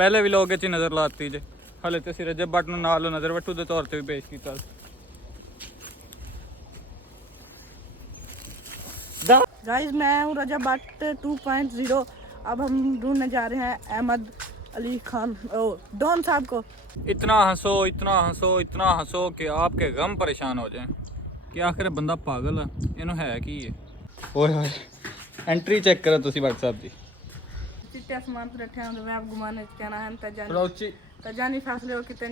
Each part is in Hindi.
पहले भी लोग च नज़र लाती जे हले तो रजब बट नाल नज़र वट्टू के तौर पर भी पेश किया। गाइस मैं हूँ रजब बट 2.0। अब हम ढूंढने जा रहे हैं अहमद अली खान डॉन साहब को। इतना हंसो इतना हंसो इतना हंसो कि आपके गम परेशान हो जाएं कि आखिर बंदा पागल है इन्हों है कि ये ओए होए एंट्री चेक करो तुसी व्हाट्सएप दी चिट्टे आसमान पर रखे हैं वैब घुमाने च कहना है थोड़ा उच्ची तजानी फैसले हो कितने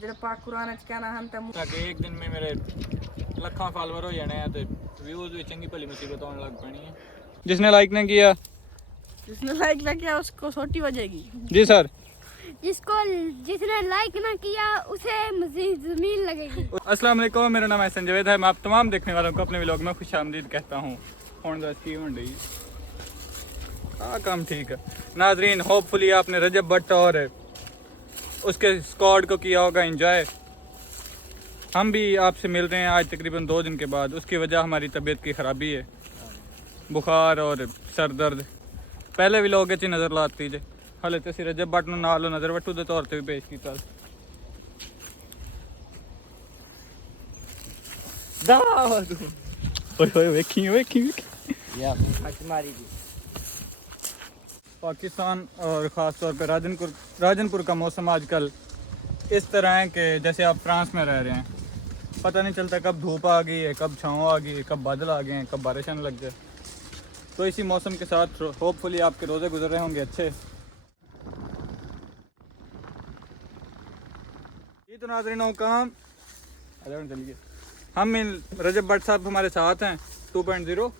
जेड़ा पाक कुरान च कहना है ताकि एक दिन में मेरे लखां फॉलोअर हो जाने हैं तो व्यूज भी चंगी भली मुसीबत होने लग पैनी है। जिसने लाइक नहीं किया जिसने लाइक ना किया उसको सोटी हो जाएगी। जी सर। जिसने लाइक ना किया उसे मजीद जमीन लगेगी। अस्सलाम वालेकुम, मेरा नाम एहसन जावेद है। मैं आप तमाम देखने वालों को अपने व्लॉग में खुशामदीद कहता हूँ। हाँ काम ठीक है नाजरीन, होपफुली आपने रजब भट्ट और उसके स्क्वाड को किया होगा एंजॉय। हम भी आपसे मिल रहे हैं आज तकरीबन 2 दिन के बाद। उसकी वजह हमारी तबीयत की ख़राबी है, बुखार और सर दर्द। पहले भी लोग च नज़र लाती जे हले तो रजब भट्ट नाल नज़र वट्टू के तौर पर भी पेश किया। पाकिस्तान और ख़ास तौर पर राजनपुर का मौसम आजकल इस तरह है कि जैसे आप फ्रांस में रह रहे हैं, पता नहीं चलता कब धूप आ गई है, कब छाँव आ गई है, कब बादल आ गए हैं, कब बारिश आने लग जाए। तो इसी मौसम के साथ होपफुली आपके रोज़े गुजर रहे होंगे अच्छे। ये तो नाज़रीन काम चलिए हम रजब भट्ट साहब हमारे साथ हैं 2.0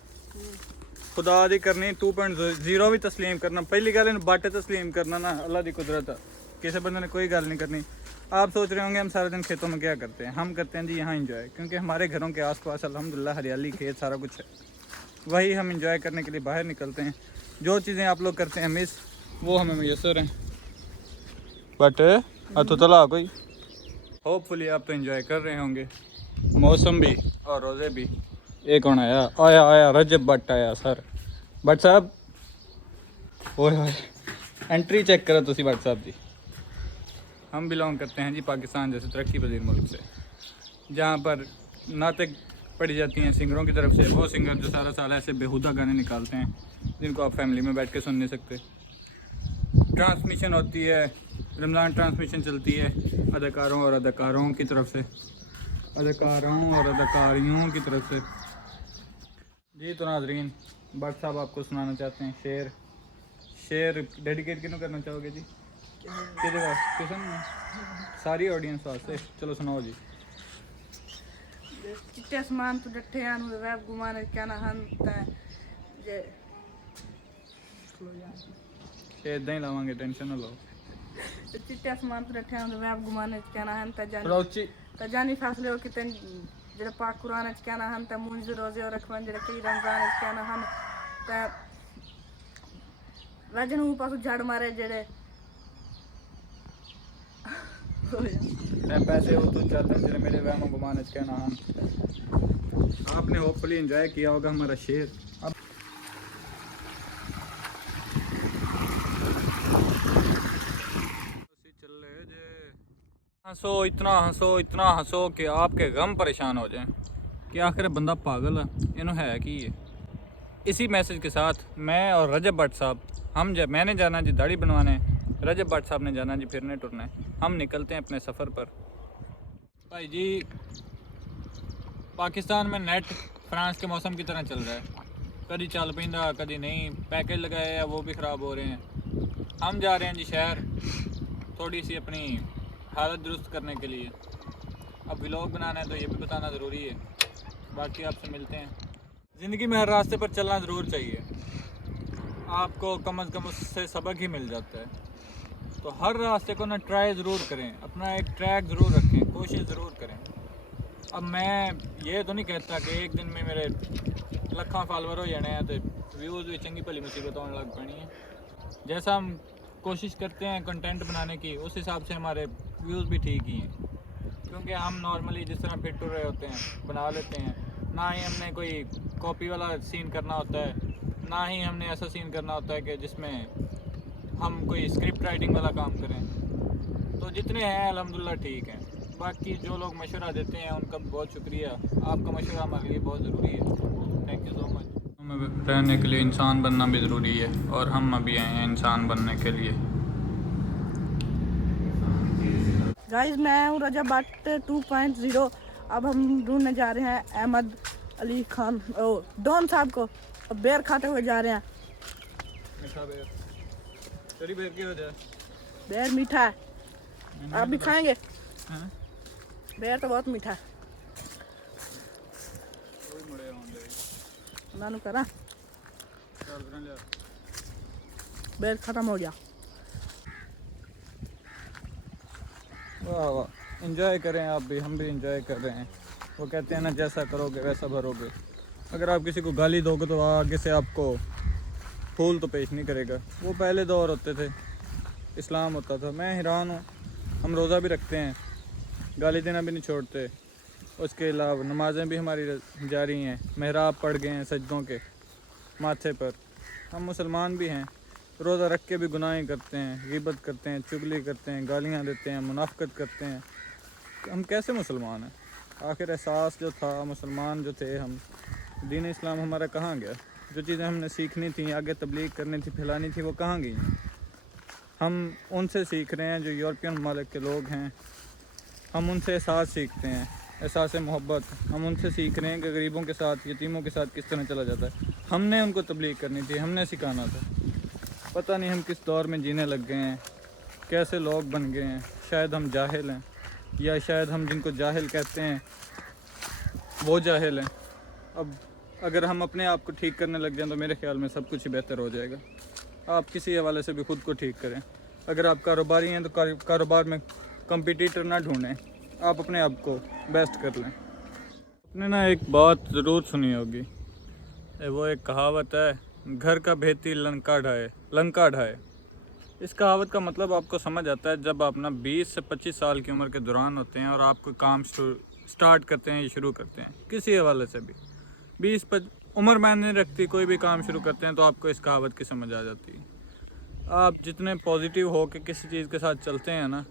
खुदा दी करनी 2.0 भी तस्लीम करना। पहली गल बट तस्लीम करना ना अल्लाह की कुदरत है, किसी बंदे ने कोई गल नहीं करनी। आप सोच रहे होंगे हम सारा दिन खेतों में क्या करते हैं। हम करते हैं जी यहाँ इंजॉय, क्योंकि हमारे घरों के आसपास अल्हम्दुलिल्लाह हरियाली खेत सारा कुछ है। वही हम इंजॉय करने के लिए बाहर निकलते हैं। जो चीज़ें आप लोग करते हैं मिस, वो हमें मैसर हैं। बट तो तला कोई होपफुली आप तो इंजॉय कर रहे होंगे, मौसम भी और रोज़े भी। एक कौन आया आया आया रजब भट्ट आया सर भट्ट साहब। ओए होए एंट्री चेक करो तुसी व्हाट्सएप दी। हम बिलोंग करते हैं जी पाकिस्तान जैसे तरक्की पजीर मुल्क से, जहाँ पर नाते पढ़ी जाती हैं सिंगरों की तरफ से। वो सिंगर जो सारा साल ऐसे बेहुदा गाने निकालते हैं जिनको आप फैमिली में बैठ के सुन नहीं सकते। ट्रांसमिशन होती है, रमज़ान ट्रांसमिशन चलती है अदाकारों और अदाकारों की तरफ से, अदाकारों और अदाकारियों की तरफ से। जी तो नाजरीन, भट्ट साहब आपको सुनाना चाहते हैं शेर। शेर डेडिकेट किन्हों करना चाहोगे जी? किहदे वास्ते? सारी ऑडियंस वास्ते। चलो सुनाओ जी। चिट्टे आसमान तो डट्ठे हैं वैब घुमाने कहना है इदा ही लावांगे, टेंशन ना लो। चिट्टे आसमान पर रखे हैं वैब घुमाने च कहना है तजानी फैसले हो कितने जेड़ा पाक कुरान च कहना है मुंज रोजे और रखवन जेड़ा कई रमजान च कहना है वजन ऊपर पास झड़ मारे जेड़े पैसे वो तो चाहते हैं जेड़े मेरे वहम घुमाने च कहना है। आपने होपफुली एंजॉय किया होगा हमारा शेर। अब हंसो इतना हंसो कि आपके गम परेशान हो जाएं कि आखिर बंदा पागल है इन्हों है कि ये। इसी मैसेज के साथ मैं और रजब भट्ट साहब मैंने जाना जी दाढ़ी बनवाने, रजब भट्ट साहब ने जाना जी फिरने टुरने। हम निकलते हैं अपने सफ़र पर। भाई जी पाकिस्तान में नेट फ्रांस के मौसम की तरह चल रहा है, कभी चल पैंदा कभी नहीं। पैकेज लगाए हैं वो भी ख़राब हो रहे हैं। हम जा रहे हैं जी शहर थोड़ी सी अपनी हालत दुरुस्त करने के लिए। अब व्लॉग बनाना है तो ये भी बताना ज़रूरी है। बाकी आपसे मिलते हैं। ज़िंदगी में हर रास्ते पर चलना ज़रूर चाहिए, आपको कम अज़ कम उससे सबक ही मिल जाता है। तो हर रास्ते को ना ट्राई ज़रूर करें, अपना एक ट्रैक ज़रूर रखें, कोशिश ज़रूर करें। अब मैं ये तो नहीं कहता कि एक दिन में मेरे लखां फॉलोअर हो जाने हैं तो व्यूज़ भी चंगी भली मुसीबत होने लग पैनी है। जैसा हम कोशिश करते हैं कंटेंट बनाने की, उस हिसाब से हमारे व्यूज़ भी ठीक ही हैं, क्योंकि हम नॉर्मली जिस तरह फिट टूर रहे होते हैं बना लेते हैं। ना ही हमने कोई कॉपी वाला सीन करना होता है, ना ही हमने ऐसा सीन करना होता है कि जिसमें हम कोई स्क्रिप्ट राइटिंग वाला काम करें। तो जितने हैं अल्हम्दुलिल्लाह ठीक हैं। बाकी जो लोग मशवरा देते हैं उनका बहुत शुक्रिया, आपका मशवरा हमारे लिए बहुत ज़रूरी है। Thank you so much. हमें रहने के लिए इंसान बनना भी ज़रूरी है और हम अभी आए हैं इंसान बनने के लिए। गाइस मैं हूँ रजब भट्ट 2.0। अब हम ढूंढने जा रहे हैं अहमद अली खान डॉन साहब को। अब बेर खाते हुए जा रहे हैं। मीठा बेर, तेरी बेर की वजह बेर मीठा है, आप भी खाएंगे? है। बेर तो बहुत मीठा है। नानू करा बेर खत्म हो गया। वाह वाह, एंजॉय करें आप भी, हम भी एंजॉय कर रहे हैं। वो कहते हैं ना, जैसा करोगे वैसा भरोगे। अगर आप किसी को गाली दोगे तो आगे से आपको फूल तो पेश नहीं करेगा। वो पहले दौर होते थे, इस्लाम होता था। मैं हैरान हूँ, हम रोज़ा भी रखते हैं, गाली देना भी नहीं छोड़ते। उसके अलावा नमाज़ें भी हमारी जारी हैं, मेहराब पढ़ गए हैं सजदों के माथे पर। हम मुसलमान भी हैं, रोज़ा रख के भी गुनाहें करते हैं, ग़ीबत करते हैं, चुगली करते हैं, गालियाँ देते हैं, मुनाफ़िक़त करते हैं। हम कैसे मुसलमान हैं? आखिर एहसास जो था, मुसलमान जो थे हम, दीन इस्लाम हमारा कहाँ गया? जो चीज़ें हमने सीखनी थी, आगे तबलीग करनी थी, फैलानी थी, वो कहाँ गई? हम उनसे सीख रहे हैं जो यूरोपियन ममालिक के लोग हैं। हम उनसे एहसास सीखते हैं, एहसास मोहब्बत। हम उनसे सीख रहे हैं कि गरीबों के साथ, यतीमों के साथ किस तरह चला जाता है। हमने उनको तबलीग करनी थी, हमने सिखाना था। पता नहीं हम किस दौर में जीने लग गए हैं, कैसे लोग बन गए हैं। शायद हम जाहिल हैं, या शायद हम जिनको जाहिल कहते हैं वो जाहिल हैं। अब अगर हम अपने आप को ठीक करने लग जाएं तो मेरे ख्याल में सब कुछ ही बेहतर हो जाएगा। आप किसी हवाले से भी ख़ुद को ठीक करें। अगर आप कारोबारी हैं तो कारोबार में कंपटीटर ना ढूंढें, आप अपने आप को बेस्ट कर लें। आपने ना एक बात ज़रूर सुनी होगी, वो एक कहावत है, घर का भेती लंका ढाए। इस कहावत का मतलब आपको समझ आता है जब आप ना 20 से 25 साल की उम्र के दौरान होते हैं और आप कोई काम स्टार्ट करते हैं या शुरू करते हैं, किसी हवाले से भी। 20 उम्र मायने नहीं रखती, कोई भी काम शुरू करते हैं तो आपको इस कहावत की समझ आ जाती है। आप जितने पॉजिटिव हो के किसी चीज़ के साथ चलते हैं ना,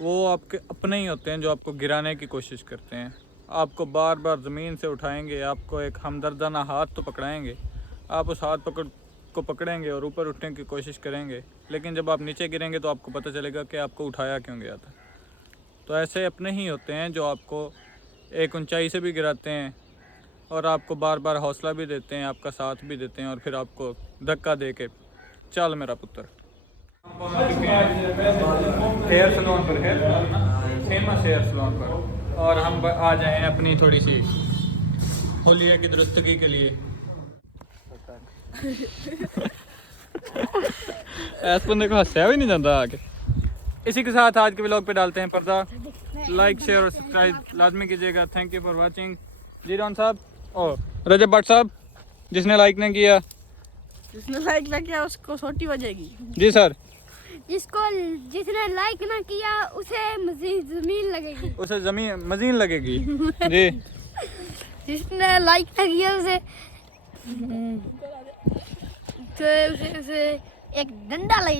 वो आपके अपने ही होते हैं जो आपको गिराने की कोशिश करते हैं। आपको बार बार ज़मीन से उठाएंगे, आपको एक हमदर्दाना हाथ तो पकड़ाएंगे, आप उस हाथ को पकड़ेंगे और ऊपर उठने की कोशिश करेंगे, लेकिन जब आप नीचे गिरेंगे तो आपको पता चलेगा कि आपको उठाया क्यों गया था। तो ऐसे अपने ही होते हैं जो आपको एक ऊंचाई से भी गिराते हैं और आपको बार बार हौसला भी देते हैं, आपका साथ भी देते हैं और फिर आपको धक्का दे के चल मेरा पुत्र। हेयर सलून पर है, फेमस हेयर सलून पर, और हम आ जाए अपनी थोड़ी सी होलिया की दुरुस्तगी के लिए। ऐसे बंदे को हंसाया भी नहीं जाता आगे। इसी के साथ आज के व्लॉग पे डालते हैं पर्दा। लाइक शेयर और सब्सक्राइब लाजमी कीजिएगा। Thank you for watching. जी डॉन साहब और रजब भट्ट साहब, जिसने लाइक नहीं किया, जिसने लाइक ना किया उसको सोटी बजेगी। जी सर। जिसने लाइक ना किया उसे मजीद जमीन लगेगी। उसे जमीन मजीन लगेगी। जी। जिसने लाइक ना किया उसे एक डंडा लगेगा।